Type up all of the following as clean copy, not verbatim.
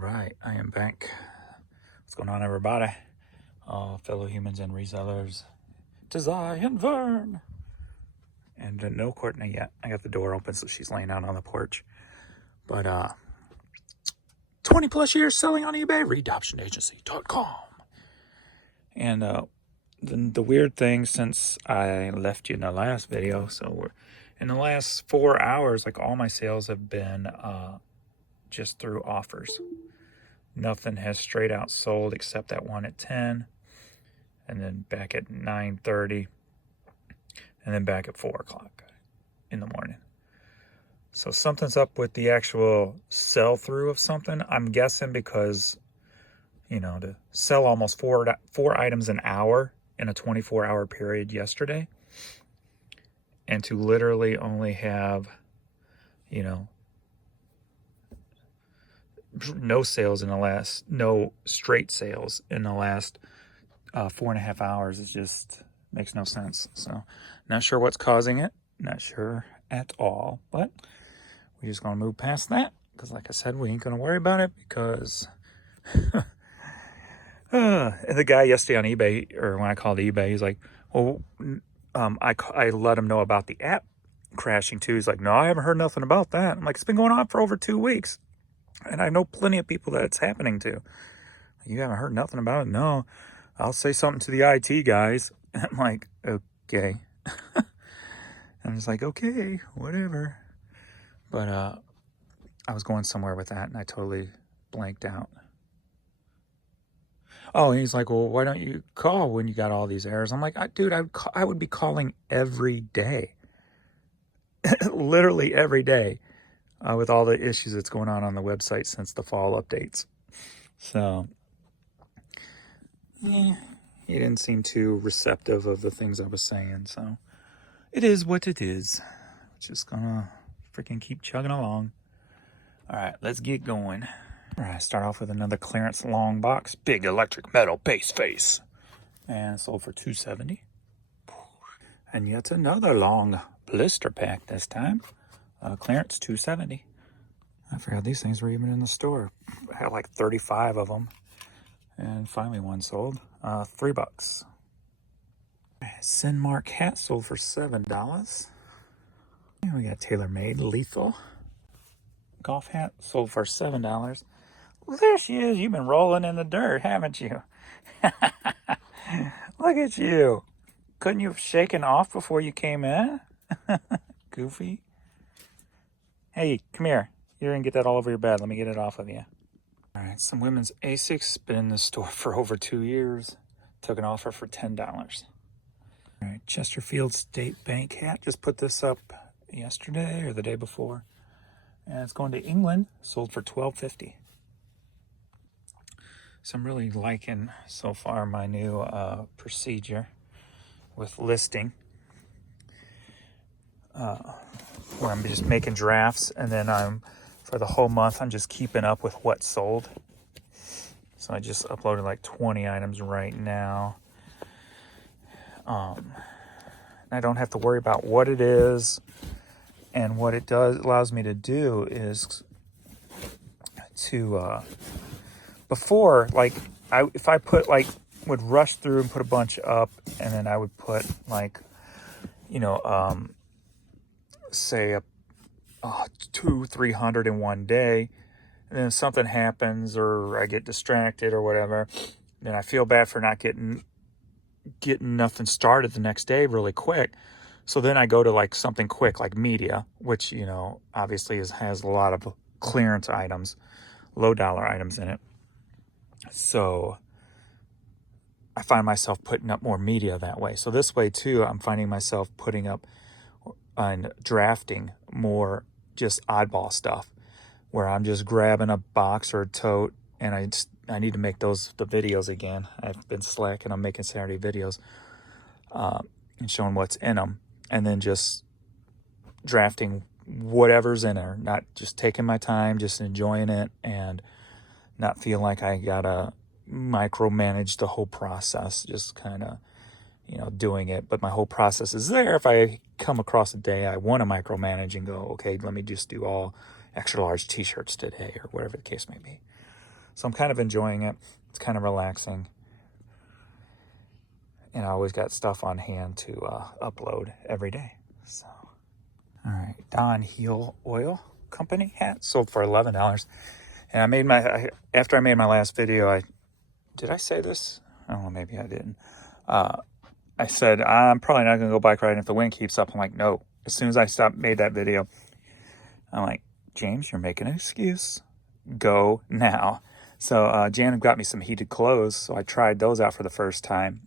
right, I am back. What's going on, everybody? Fellow humans and resellers. Tis I and Vern. And no Courtney yet. I got the door open, so she's laying out on the porch. But 20 plus years selling on eBay, readoptionagency.com. And the weird thing, since I left you in the last video, so we're in the last 4 hours, like all my sales have been just through offers. Nothing has straight out sold except that one at 10, and then back at 9:30, and then back at 4 o'clock in the morning. So something's up with the actual sell through of something. I'm guessing because, you know, to sell almost four items an hour in a 24-hour period yesterday, and to literally only have, you know, no straight sales in the last 4.5 hours. It just makes no sense. So not sure what's causing it, not sure at all, but we're just gonna move past that, because like I said, we ain't gonna worry about it, because the guy yesterday on eBay, or when I called eBay, he's like, well, I let him know about the app crashing too. He's like, no, I haven't heard nothing about that. I'm like, it's been going on for over 2 weeks. And I know plenty of people that it's happening to. You haven't heard nothing about it? No. I'll say something to the IT guys. And I'm like, okay. I'm just like, okay, whatever. But I was going somewhere with that, and I totally blanked out. Oh, and he's like, well, why don't you call when you got all these errors? I'm like, dude, I would be calling every day. Literally every day. With all the issues that's going on the website since the fall updates. So, yeah, he didn't seem too receptive of the things I was saying. So, it is what it is. Just gonna freaking keep chugging along. All right, let's get going. All right, start off with another clearance long box. Big electric metal base face. And sold for $270. And yet another long blister pack this time. Clearance $270. I forgot these things were even in the store. I had like 35 of them, and finally one sold. $3. Sinmark hat sold for $7. And we got TaylorMade Lethal golf hat sold for $7. Well, there she is. You've been rolling in the dirt, haven't you? Look at you. Couldn't you have shaken off before you came in? Goofy. Hey, come here. You're going to get that all over your bed. Let me get it off of you. All right, some women's Asics. Been in the store for over 2 years. Took an offer for $10. All right, Chesterfield State Bank hat. Just put this up yesterday or the day before. And it's going to England. Sold for $12.50. So I'm really liking so far my new procedure with listing. Where I'm just making drafts, and then for the whole month, I'm just keeping up with what sold. So I just uploaded like 20 items right now. I don't have to worry about what it is, and what it allows me to do is to before, like, if I put would rush through and put a bunch up, and then I would put like, you know, say 200-300 in one day, and then something happens or I get distracted or whatever, then I feel bad for not getting nothing started the next day really quick. So then I go to like something quick like media, which, you know, obviously has a lot of clearance items, low dollar items in it. So I find myself putting up more media that way. So this way too, I'm finding myself putting up and drafting more just oddball stuff, where I'm just grabbing a box or a tote, and I need to make the videos again. I've been slacking on making Saturday videos and showing what's in them, and then just drafting whatever's in there, not just taking my time, just enjoying it, and not feel like I gotta micromanage the whole process, just kind of, you know, doing it. But my whole process is there. If I come across a day I want to micromanage and go, okay, let me just do all extra large t-shirts today, or whatever the case may be. So I'm kind of enjoying it. It's kind of relaxing. And I always got stuff on hand to upload every day. So, all right, Don Heel Oil Company hat sold for $11. And I made after I made my last video, did I say this? I don't know, maybe I didn't. I said, I'm probably not going to go bike riding if the wind keeps up. I'm like, no. As soon as I made that video, I'm like, James, you're making an excuse. Go now. So Jan got me some heated clothes, so I tried those out for the first time.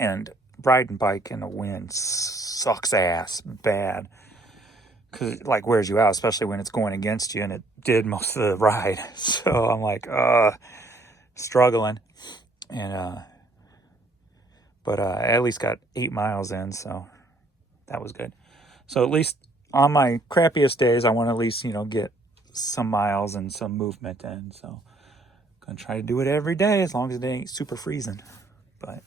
And riding bike in the wind sucks ass bad. Because it like wears you out, especially when it's going against you, and it did most of the ride. So I'm like, struggling. And but I at least got 8 miles in, so that was good. So at least on my crappiest days, I want to at least, get some miles and some movement in. So I'm going to try to do it every day as long as it ain't super freezing. But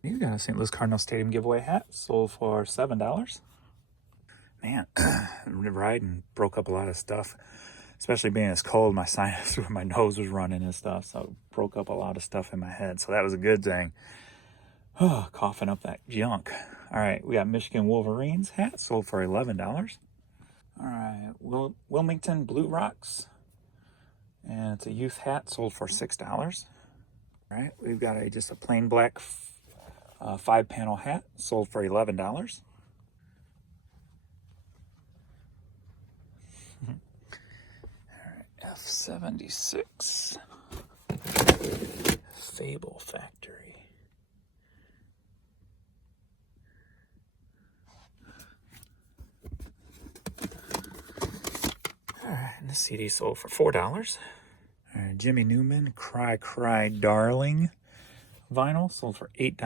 you got a St. Louis Cardinals Stadium giveaway hat, sold for $7. Man, riding broke up a lot of stuff, especially being as cold. My sinus, my nose was running and stuff, so it broke up a lot of stuff in my head. So that was a good thing. Oh, coughing up that junk. All right, we got Michigan Wolverines hat, sold for $11. All right, Wilmington Blue Rocks, and it's a youth hat, sold for $6. All right, we've got just a plain black 5-panel hat, sold for $11. F76 Fable Factory. All right, and this CD sold for $4. All right, Jimmy Newman Cry Cry Darling vinyl sold for $8.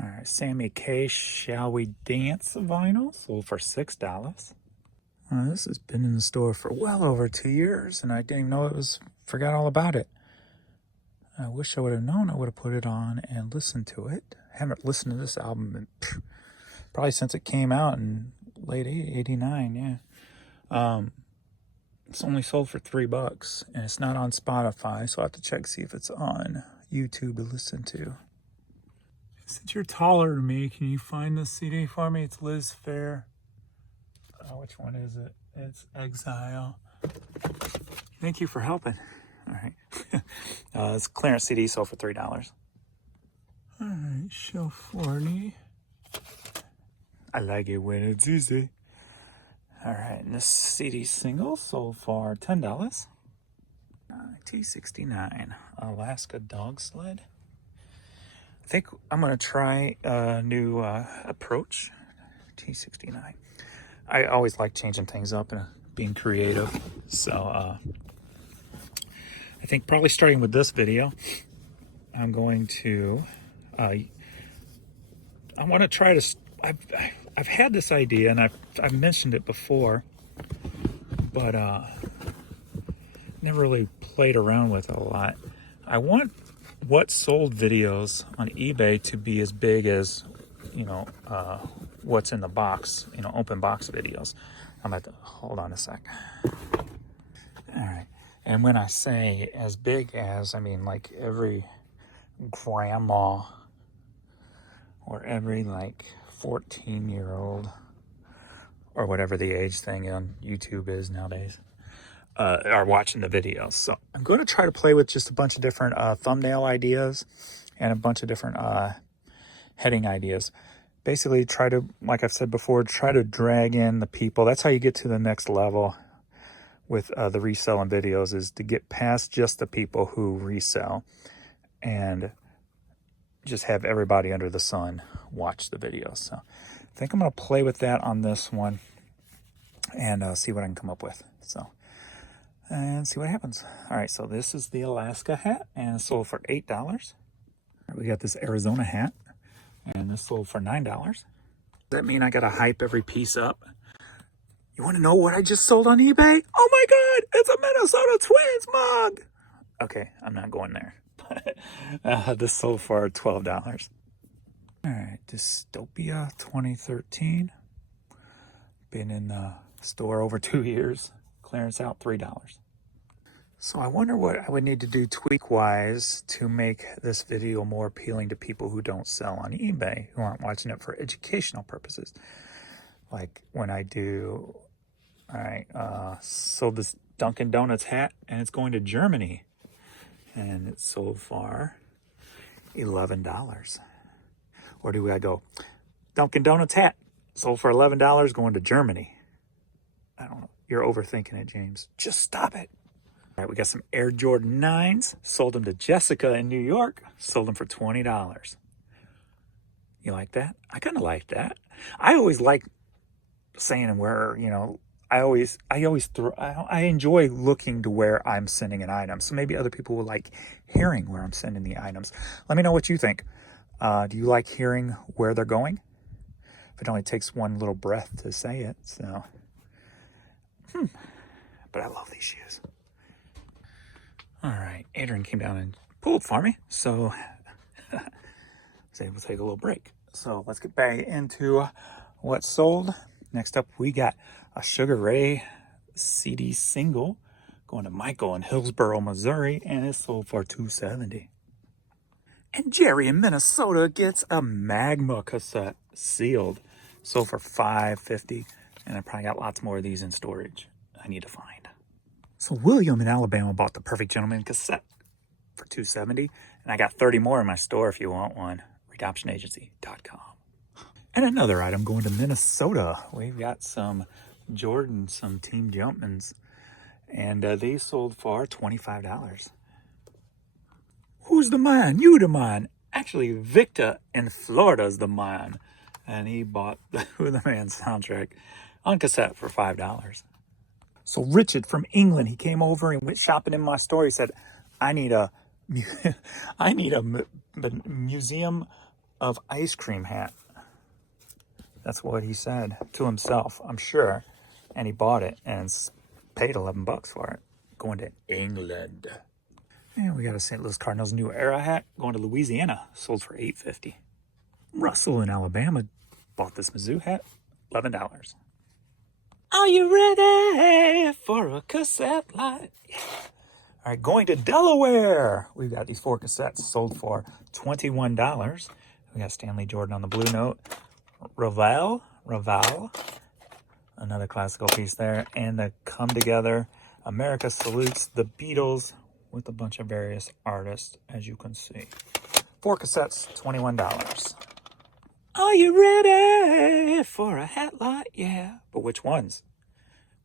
All right, Sammy K Shall We Dance vinyl sold for $6. This has been in the store for well over 2 years, and I didn't even know forgot all about it. I wish I would have known. I would have put it on and listened to it. I haven't listened to this album in, probably since it came out in late 89, yeah. It's only sold for $3, and it's not on Spotify, so I'll have to check, see if it's on YouTube to listen to. Since you're taller than me, can you find this CD for me? It's Liz Phair. Which one is it? It's Exile. Thank you for helping. All right. It's clearance CD, sold for $3. All right, Shelforny. I like it when it's easy. All right, and this CD single sold for $10. T69 Alaska Dog Sled. I think I'm going to try a new approach. T69. I always like changing things up and being creative. So I think probably starting with this video, I'm going to, I want to try to, I've had this idea, and I've mentioned it before, but never really played around with it a lot. I want what sold videos on eBay to be as big as, what's in the box, open box videos. I'm at the, hold on a sec. All right. And when I say as big as, I mean like every grandma or every 14-year-old or whatever the age thing on YouTube is nowadays are watching the videos. So I'm going to try to play with just a bunch of different thumbnail ideas and a bunch of different heading ideas. Basically try to, like I've said before, try to drag in the people. That's how you get to the next level with the reselling videos, is to get past just the people who resell and just have everybody under the sun watch the videos. So I think I'm going to play with that on this one and see what I can come up with. So, and see what happens. All right, so this is the Alaska hat, and it sold for $8. We got this Arizona hat, and this sold for $9. Does that mean I got to hype every piece up? You want to know what I just sold on eBay? Oh my God, it's a Minnesota Twins mug. Okay, I'm not going there. This sold for $12. All right, Dystopia 2013. Been in the store over 2 years. Clearance out $3. So I wonder what I would need to do tweak-wise to make this video more appealing to people who don't sell on eBay, who aren't watching it for educational purposes. Like when I do, all right, sold this Dunkin' Donuts hat, and it's going to Germany. And it sold for $11. Or do I go, Dunkin' Donuts hat, sold for $11, going to Germany? I don't know. You're overthinking it, James. Just stop it. All right, we got some Air Jordan 9s. Sold them to Jessica in New York. Sold them for $20. You like that? I kind of like that. I always like saying where, you know, I enjoy looking to where I'm sending an item. So maybe other people will like hearing where I'm sending the items. Let me know what you think. Do you like hearing where they're going? If it only takes one little breath to say it, so. But I love these shoes. All right, Adrian came down and pulled for me, so I was able to take a little break. So let's get back into what sold. Next up, we got a Sugar Ray CD single going to Michael in Hillsboro, Missouri, and it sold for $270. And Jerry in Minnesota gets a Magma cassette sealed, sold for $550, and I probably got lots more of these in storage I need to find. So William in Alabama bought the Perfect Gentleman cassette for $270, and I got 30 more in my store if you want one. RedoptionAgency.com. And another item going to Minnesota. We've got some Jordan, some Team Jumpmans, and these sold for $25. Who's the man? You the man. Actually, Victor in Florida's the man, and he bought the Who the Man soundtrack on cassette for $5. So Richard from England, he came over and went shopping in my store. He said, I need a Museum of Ice Cream hat. That's what he said to himself, I'm sure. And he bought it and paid $11 for it. Going to England. And we got a St. Louis Cardinals New Era hat going to Louisiana. Sold for $850. Russell in Alabama bought this Mizzou hat. $11. Are you ready for a cassette light? Yeah. All right, going to Delaware. We've got these 4 cassettes sold for $21. We got Stanley Jordan on the blue note. Ravel, another classical piece there. And the Come Together, America Salutes the Beatles with a bunch of various artists, as you can see. 4 cassettes, $21. Are you ready for a hat light? Yeah. But which ones?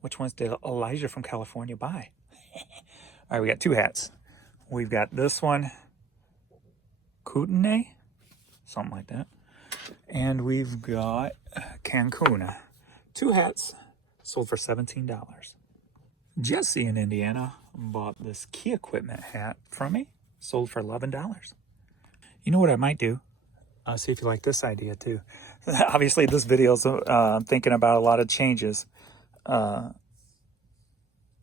Which ones did Elijah from California buy? All right, we got 2 hats. We've got this one, Kootenai, something like that. And we've got Cancun. 2 hats, sold for $17. Jesse in Indiana bought this key equipment hat from me, sold for $11. You know what I might do? See if you like this idea too. Obviously, this video is thinking about a lot of changes on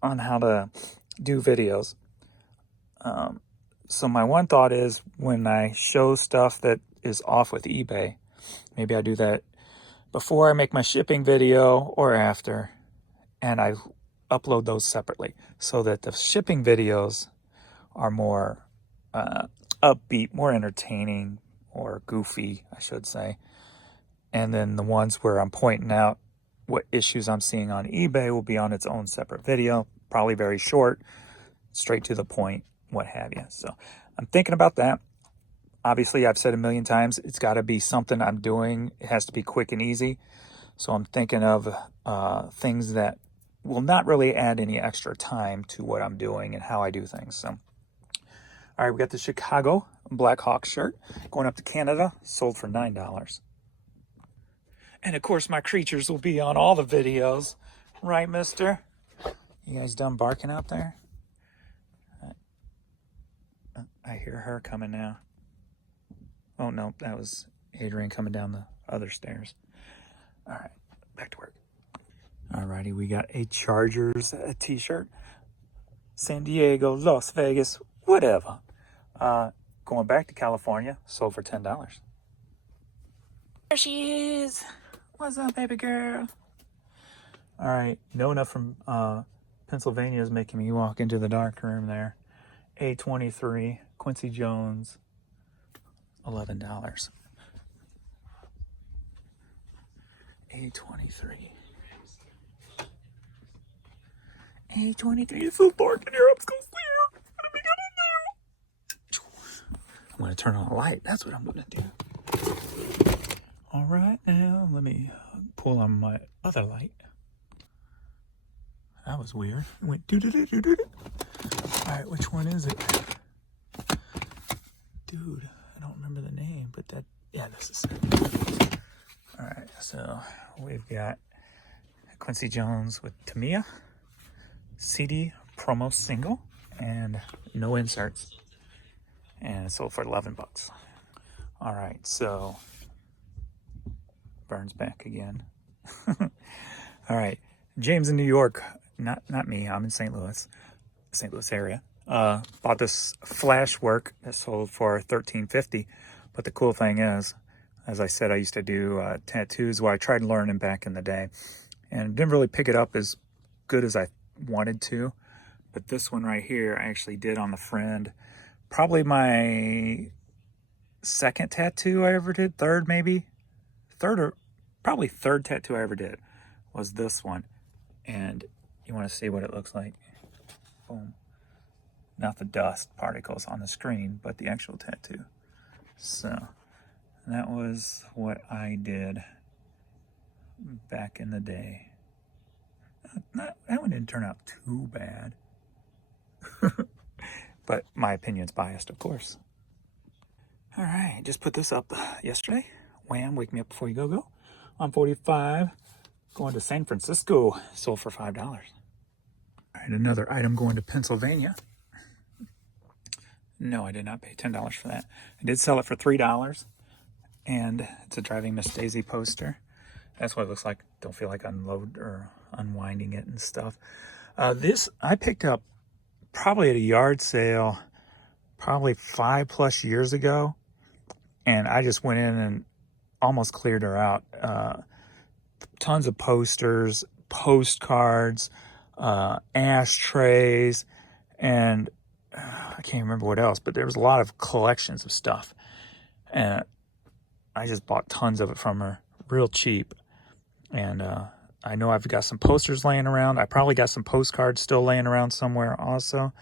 how to do videos. So my one thought is when I show stuff that is off with eBay, maybe I do that before I make my shipping video or after, and I upload those separately so that the shipping videos are more upbeat, more entertaining, or goofy, I should say. And then the ones where I'm pointing out what issues I'm seeing on eBay will be on its own separate video, probably very short, straight to the point, what have you. So I'm thinking about that. Obviously, I've said a million times, it's got to be something I'm doing. It has to be quick and easy. So I'm thinking of things that will not really add any extra time to what I'm doing and how I do things. So, all right, we got the Chicago Blackhawks shirt going up to Canada, sold for $9. And of course, my creatures will be on all the videos, right, mister? You guys done barking out there? I hear her coming now. Oh, no, that was Adrian coming down the other stairs. All right, back to work. All righty, we got a Chargers t-shirt. San Diego, Las Vegas, whatever. Going back to California, sold for $10. There she is. What's up, baby girl? All right, Nona from Pennsylvania is making me walk into the dark room there. A23, Quincy Jones, $11. A23. A23, it's so dark in here, I'm so scared. What am I gonna do? I'm gonna turn on a light, that's what I'm gonna do. All right, now let me pull on my other light. That was weird. It went doo-doo-doo-doo-doo. All right, which one is it? Dude, I don't remember the name, but that, yeah, this is it. All right, so we've got Quincy Jones with Tamia, CD promo single, and no inserts. And it sold for $11. All right, so Burns back again. All right, James in New York, not me, I'm in St. Louis area. Bought this flash work that sold for $13.50. But the cool thing is, as I said, I used to do tattoos where I tried learning back in the day and didn't really pick it up as good as I wanted to. But this one right here, I actually did on the friend. Probably my second tattoo I ever did, third maybe. Probably third tattoo I ever did was this one. And you want to see what it looks like. Boom. Not the dust particles on the screen, but the actual tattoo. So that was what I did back in the day. That one didn't turn out too bad. But my opinion's biased, of course. All right, just put this up yesterday. Wham, Wake Me Up Before You Go. On 45, going to San Francisco, sold for $5. All right, another item going to Pennsylvania. No, I did not pay $10 for that. I did sell it for $3, and it's a Driving Miss Daisy poster. That's what it looks like. Don't feel like unload or unwinding it and stuff. This I picked up probably at a yard sale, probably 5+ years ago, and I just went in and almost cleared her out. Tons of posters, postcards, ashtrays, and I can't remember what else, but there was a lot of collections of stuff. And I just bought tons of it from her, real cheap. And I know I've got some posters laying around. I probably got some postcards still laying around somewhere also.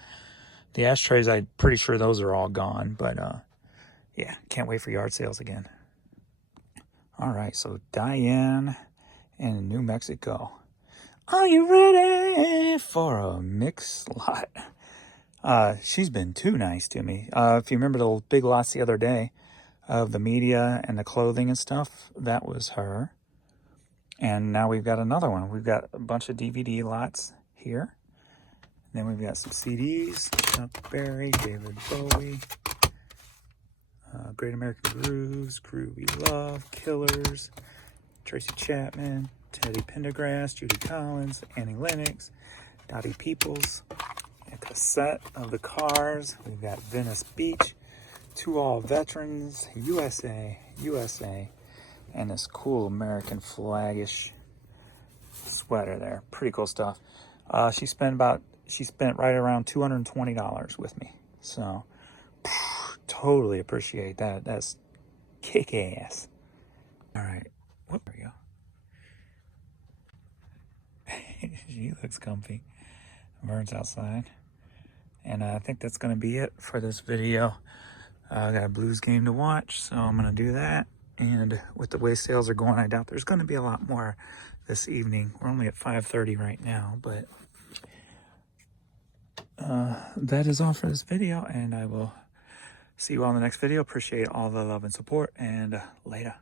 The ashtrays, I'm pretty sure those are all gone. But yeah, can't wait for yard sales again. All right, so Diane in New Mexico. Are you ready for a mix lot? She's been too nice to me. If you remember the big lots the other day of the media and the clothing and stuff, that was her. And now we've got another one. We've got a bunch of DVD lots here. And then we've got some CDs, Chuck Berry, David Bowie, Great American Grooves, Groovy Love, Killers, Tracy Chapman, Teddy Pendergrass, Judy Collins, Annie Lennox, Dottie Peoples, a cassette of the Cars. We've got Venice Beach, To All Veterans, USA, and this cool American flag-ish sweater there. Pretty cool stuff. She spent right around $220 with me. So totally appreciate that. That's kick-ass. All right. Whoop, there we go. She looks comfy. Birds outside. And I think that's going to be it for this video. I got a Blues game to watch, so I'm going to do that. And with the way sales are going, I doubt there's going to be a lot more this evening. We're only at 5:30 right now, but that is all for this video, and I will see you all in the next video. Appreciate all the love and support, and later.